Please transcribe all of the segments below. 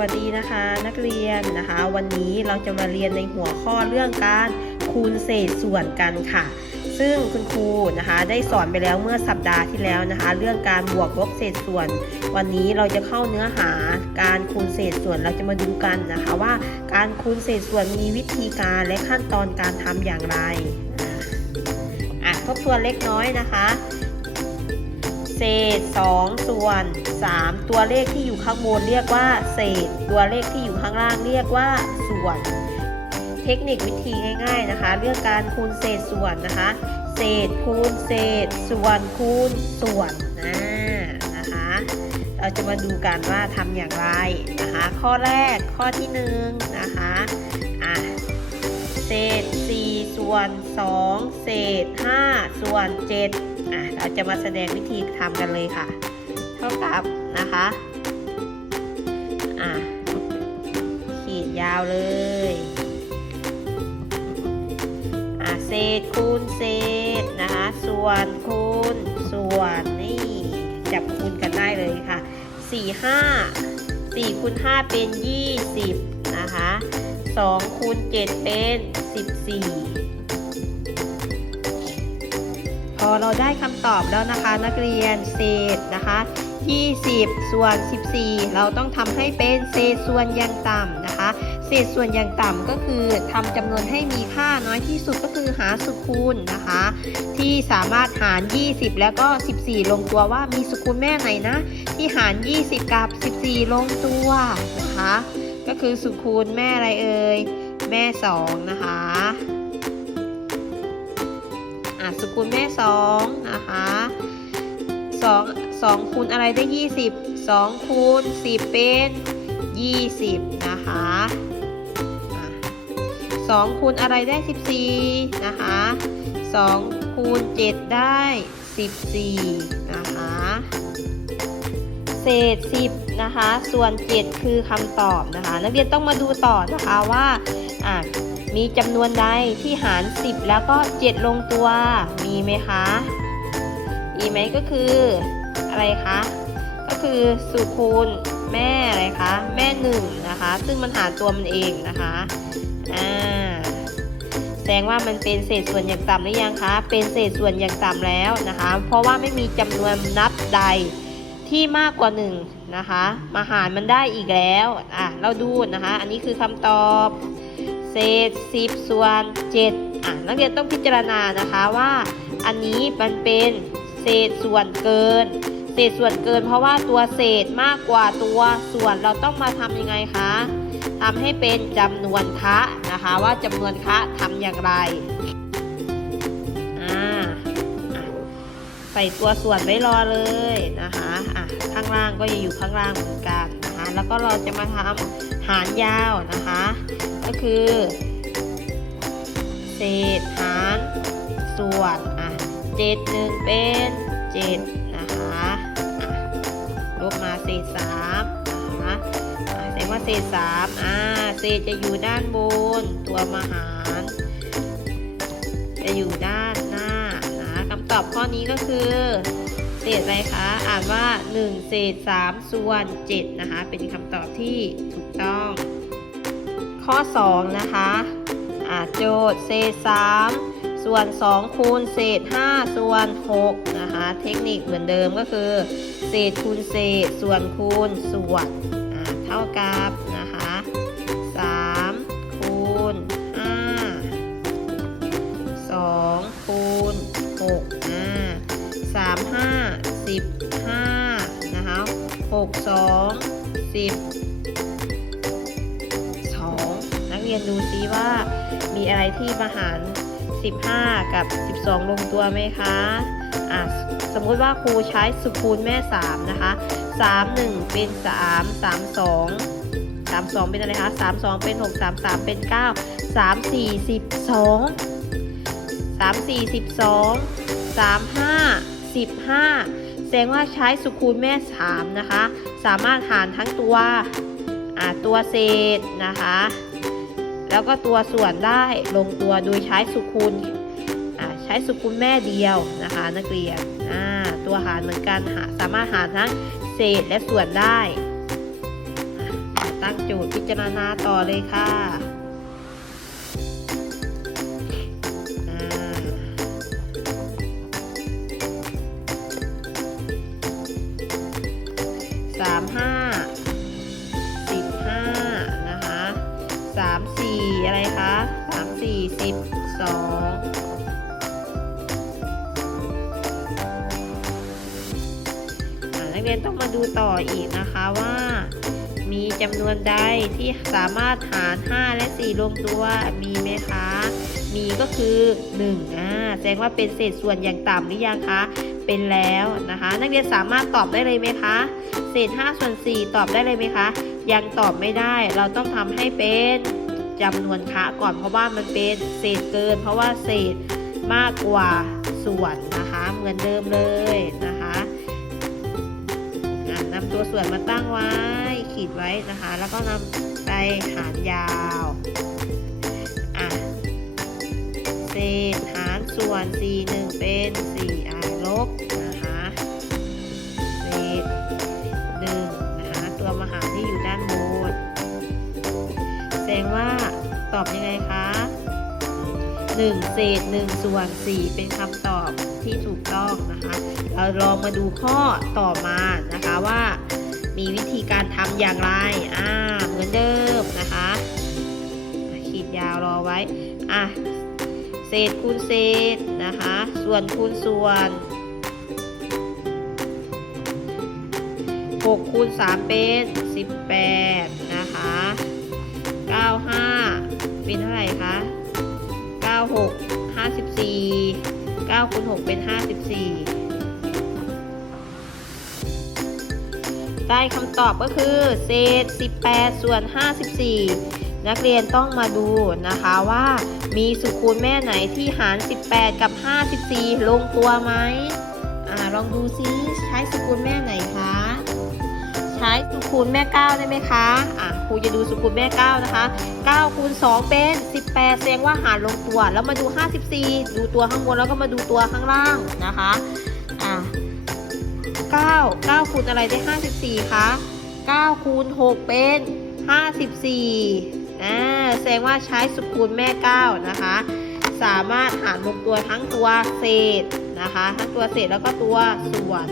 วัสดีนะคะนักเรียนนะคะ วันนี้เราจะมาเรียนในหัวข้อเรื่องการคูณเศษส่วนกันค่ะ ซึ่งคุณครูนะคะได้สอนไปแล้วเมื่อสัปดาห์ที่แล้วนะคะ เรื่องการบวกลบเศษส่วน วันนี้เราจะเข้าเนื้อหาการคูณเศษส่วนเราจะมาดูกันนะคะ ว่าการคูณเศษส่วนมีวิธีการและขั้นตอนการทำอย่างไรอะทบทวนเล็กน้อยนะคะ เศษ 2 ส่วน 3 ตัวเลขที่อยู่ข้างบนเรียกว่า เศษ ตัวเลขที่อยู่ข้างล่างเรียกว่าส่วน เทคนิควิธีง่าย ๆนะคะ เรื่องการคูณเศษส่วนนะคะ เศษคูณเศษ ส่วนคูณส่วนนะนะคะ เราจะมาดูกันว่าทำอย่างไรนะคะ ข้อแรกข้อที่หนึ่งนะคะอะเศษ 4 ส่วน 2 เศษ 5 ส่วน7อะเราจะมาแสดงวิธีทำกันเลยค่ะ เท่ากับนะคะอะขีดยาวเลยอะเศษคูณเศษนะคะ ส่วนคูณส่วนนี่จับคูณกันได้เลยค่ะ 4 5 4คูณ5เป็น 20 นะคะ2คูณ7เป็น 14 พอเราได้คำตอบแล้วนะคะนักเรียนเศษนะคะ 20 ส่วน 14 เราต้องทำให้เป็นเศษส่วนอย่างต่ำนะคะ เศษส่วนอย่างต่ำก็คือทำจำนวนให้มีค่าน้อยที่สุดก็คือหาสุคูณนะคะ ที่สามารถหาร 20 แล้วก็ 14 ลงตัวว่ามีสุคูณแม่ไหนนะ ที่หาร 20 กับ 14 ลงตัวนะคะ ก็คือสุคูณแม่อะไรเอ่ยแม่ 2 นะคะอะสุคูณแม่ 2 นะคะ 2คูณอะไรได้ 20 2คูณ10 เป็น 20 นะคะอะ2คูณอะไรได้ 14 นะคะ2คูณ7ได้ 14 นะคะ เศษ 10 นะคะ ส่วน 7 คือคำตอบนะคะ นักเรียนต้องมาดูต่อนะคะว่ามีจำนวนใดที่หาร 10 แล้วก็ 7 ลงตัวมีไหมคะ มีไหมก็คือ อะไรคะ ก็คือสุคูณแม่อะไรคะ แม่หนึ่งนะคะ ซึ่งมันหาตัวมันเองนะคะ อ่า แสดงว่ามันเป็นเศษส่วนอย่างต่ำหรือยังคะ เป็นเศษส่วนอย่างต่ำแล้วนะคะ เพราะว่าไม่มีจำนวนนับใดที่มากกว่า1นะคะ มาหารมันได้อีกแล้ว อะ เราดูนะคะ อันนี้คือคำตอบ เศษ 10 ส่วน 7 อะ นักเรียนต้องพิจารณานะคะว่า อันนี้มันเป็นเศษส่วนเกิน เศษส่วนเกินเพราะว่าตัวเศษมากกว่าตัวส่วนเราต้องมาทำยังไงคะทำให้เป็นจำนวนคะนะคะว่าจำนวนคะทำอย่างไรอ่าใส่ตัวส่วนไว้รอเลยนะคะอะข้างล่างก็จะอยู่ข้างล่างเหมือนกันนะคะ แล้วก็เราจะมาทำหารยาวนะคะ ก็คือ เศษหารส่วนอะเจ็ดหนึ่งเป็นเจ็ด บมาเศษสามนะคะอะแสดงว่าเศษสามอ่าเศษจะอยู่ด้านบน ตัวมหาร จะอยู่ด้านหน้านะคะคำตอบข้อนี้ก็คือ เศษอะไรคะอ่านว่า 1 เศษ3ส่วน7นะคะ เป็นคำตอบที่ถูกต้อง ข้อ 2 นะคะอ่าโจทย์เศษ3ส่วน2คูณเศษ 5 ส่วน 6 นะคะ เทคนิคเหมือนเดิมก็คือ เศษคูณเศษ ส่วนคูณส่วนเท่ากับนะคะ3คูณ5 2คูณ6อ่าสามห้าสิบห้านะคะหกสองสิบสองนักเรียนดูซิว่ามีอะไรที่มาหาร 15 กับ 12 ลงตัวไหมคะอะ สมมุติว่าครูใช้สุคูณแม่ 3 นะคะ 3 1 เป็น 3 3 2 3 2 เป็นอะไรคะ3 2 เป็น 6 3 3 เป็น 9 3 4 12 3 4 12 3 5 15 แสดงว่าใช้สุคูณแม่ 3 นะคะ สามารถหารทั้งตัวตัวเศษนะคะ แล้วก็ตัวส่วนได้ลงตัวโดยใช้สุคูณใช้สุคูณแม่เดียวนะคะ นักเรียน อ่าตัวหารเหมือนกันหาสามารถหารทั้งเศษและส่วนได้ ตั้งโจทย์พิจารณาต่อเลยค่ะสามห้าสิบห้านะคะสามสี่อะไรคะสามสี่สิบสอง เรียนต้องมาดูต่ออีกนะคะว่า มีจำนวนใดที่สามารถหาร 5 และ4ลงตัวมีไหมคะ มีก็คือ1อ่าแสดงว่าเป็นเศษส่วนอย่างต่ำหรือยังคะ เป็นแล้วนะคะ นักเรียนสามารถตอบได้เลยไหมคะ เศษ 5 ส่วน 4 ตอบได้เลยไหมคะ ยังตอบไม่ได้เราต้องทำให้เป็นจำนวนคะก่อนเพราะว่ามันเป็นเศษเกิน เพราะว่าเศษมากกว่าส่วนนะคะ เหมือนเดิมเลยน ตัวส่วนมาตั้งไว้ ขีดไว้นะคะ แล้วก็นำไปหารยาวอะเศษหารส่วน 4 1 เป็น4อะลบนะคะเศษ1นะคะ ตัวมาหารที่อยู่ด้านบนแสดงว่าตอบยังไงคะ1เศษ1ส่วน 4 เป็นคำตอบที่ถูกต้องนะคะ เราลองมาดูข้อต่อมานะคะว่า มีวิธีการทำอย่างไร อ่า เหมือนเดิมนะคะ ขีดยาวรอไว้ อะ เศษคูณเศษนะคะ ส่วนคูณส่วน6คูณ3เป็น 18 นะคะ 95 เป็นเท่าไหร่คะ 96 54 9คูณ6เป็น 54 ได้คำตอบก็คือเศษ 18 ส่วน 54 นักเรียนต้องมาดูนะคะว่ามีสุคูณแม่ไหนที่หาร 18 กับ 54 ลงตัวไหมอ่าลองดูซิใช้สุคูณแม่ไหนคะใช้สุคูณแม่ 9 ได้ไหมคะอะครูจะดูสุคูณแม่ 9 นะคะ 9 คูณ 2 เป็น 18แสดงว่าหารลงตัว แล้วมาดู 54 ดูตัวข้างบนแล้วก็มาดูตัวข้างล่างนะคะอะ 9 9คูณอะไรได้ 54คะ9คูณ6เป็น 54อ่าแสดงว่าใช้สุคูณแม่ 9 นะคะ สามารถหารรวมตัวทั้งตัวเศษนะคะ ทั้งตัวเศษแล้วก็ตัวส่วน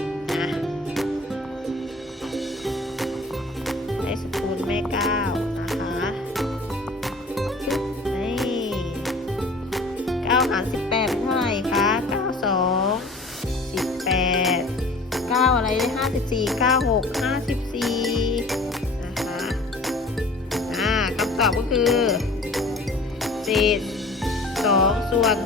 9อะไรได้54 96 54นะคะอ่าคำตอบก็คือเศษ2ส่วน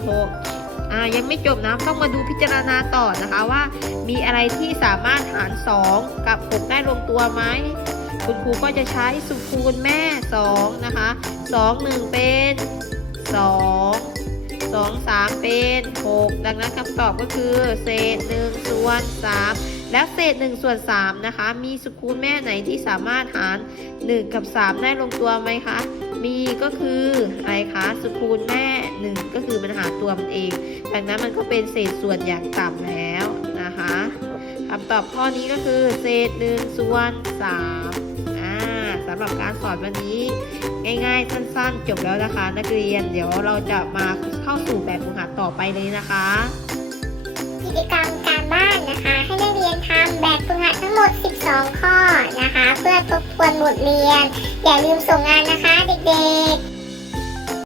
6อ่ายังไม่จบนะต้องมาดูพิจารณาต่อนะคะว่า มีอะไรที่สามารถหาร 2 กับ 6 ได้ลงตัวไหมคุณครูก็จะใช้สุคูณแม่ 2 นะคะ 2 1 เป็น 2 2 3 เป็น 6 ดังนั้นคำตอบก็คือ เศษ 1 ส่วน 3 แล้วเศษ1ส่วน3นะคะ มีสคูณแม่ไหนที่สามารถหาร 1 กับ 3 ได้ลงตัวไหมคะ มีก็คืออะไรคะสคูณแม่ 1 ก็คือมันหาตัวมันเอง ดังนั้นมันก็เป็นเศษส่วนอย่างต่ำแล้วนะคะคำตอบข้อนี้ก็คือเศษ1ส่วน3อ่าสำหรับการสอนวันนี้ ง่ายๆ สั้นๆ จบแล้วนะคะ นักเรียนเดี๋ยวเราจะมาเข้าสู่แบบฝึกหัดต่อไปเลยนะคะกิจกรรมการ บ้านนะคะ ให้นักเรียนทำแบบฝึกหัดทั้งหมด 12 ข้อนะคะ เพื่อทบทวนบทเรียน อย่าลืมส่งงานนะคะเด็กๆ